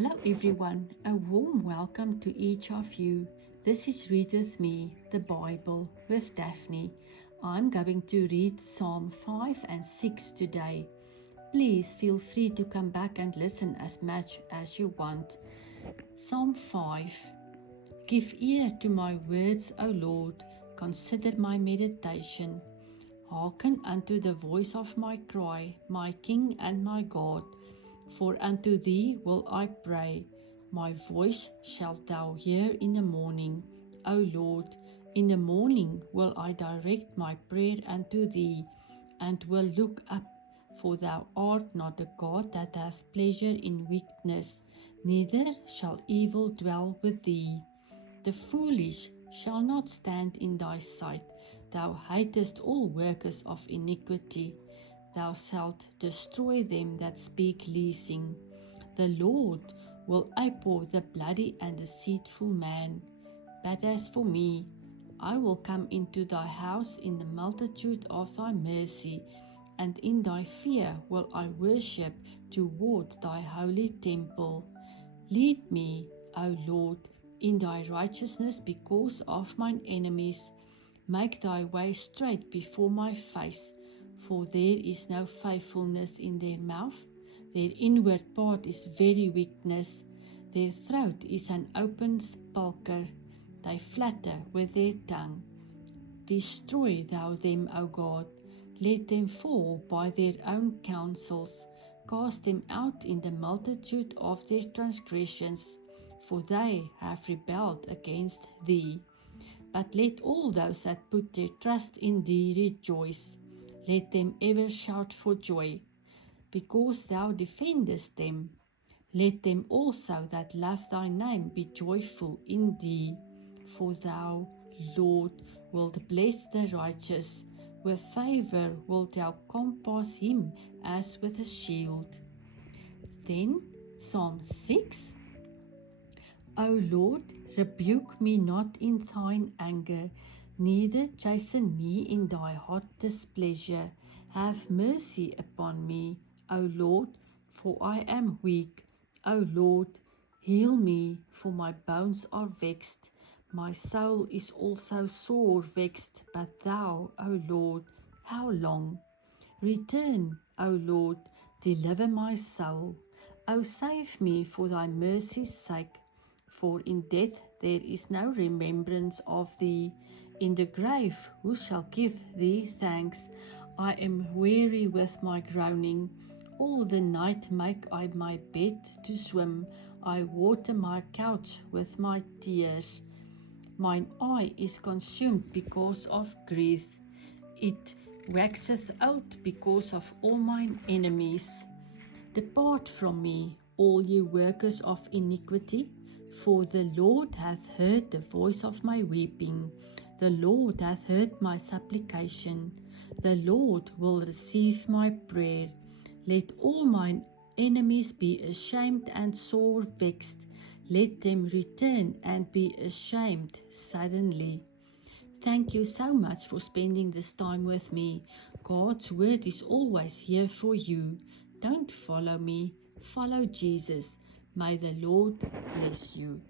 Hello everyone, a warm welcome to each of you. This is Read With Me, the Bible, with Daphne. I'm going to read Psalm 5 and 6 today. Please feel free to come back and listen as much as you want. Psalm 5. Give ear to my words, O Lord, consider my meditation. Hearken unto the voice of my cry, my King and my God. For unto thee will I pray, my voice shalt thou hear in the morning. O Lord, in the morning will I direct my prayer unto thee, and will look up, for thou art not a God that hath pleasure in wickedness, neither shall evil dwell with thee. The foolish shall not stand in thy sight, thou hatest all workers of iniquity. Thou shalt destroy them that speak leasing. The Lord will abhor the bloody and deceitful man. But as for me, I will come into thy house in the multitude of thy mercy, and in thy fear will I worship toward thy holy temple. Lead me, O Lord, in thy righteousness because of mine enemies. Make thy way straight before my face. For there is no faithfulness in their mouth, their inward part is very weakness, their throat is an open sepulchre, they flatter with their tongue. Destroy thou them, O God, let them fall by their own counsels, cast them out in the multitude of their transgressions, for they have rebelled against thee. But let all those that put their trust in thee rejoice. Let them ever shout for joy, because thou defendest them. Let them also that love thy name be joyful in thee. For thou, Lord, wilt bless the righteous. With favor wilt thou compass him as with a shield. Then Psalm 6. O Lord, rebuke me not in thine anger, neither chasten me in thy hot displeasure. Have mercy upon me, O Lord, for I am weak. O Lord, heal me, for my bones are vexed. My soul is also sore vexed, but thou, O Lord, how long? Return, O Lord, deliver my soul. O save me for thy mercy's sake. For in death there is no remembrance of thee. In the grave who shall give thee thanks? I am weary with my groaning. All the night make I my bed to swim. I water my couch with my tears. Mine eye is consumed because of grief. It waxeth out because of all mine enemies. Depart from me, all ye workers of iniquity. For the Lord hath heard the voice of my weeping. The Lord hath heard my supplication. The Lord will receive my prayer. Let all mine enemies be ashamed and sore vexed. Let them return and be ashamed suddenly. Thank you so much for spending this time with me. God's word is always here for you. Don't follow me, follow Jesus. May the Lord bless you.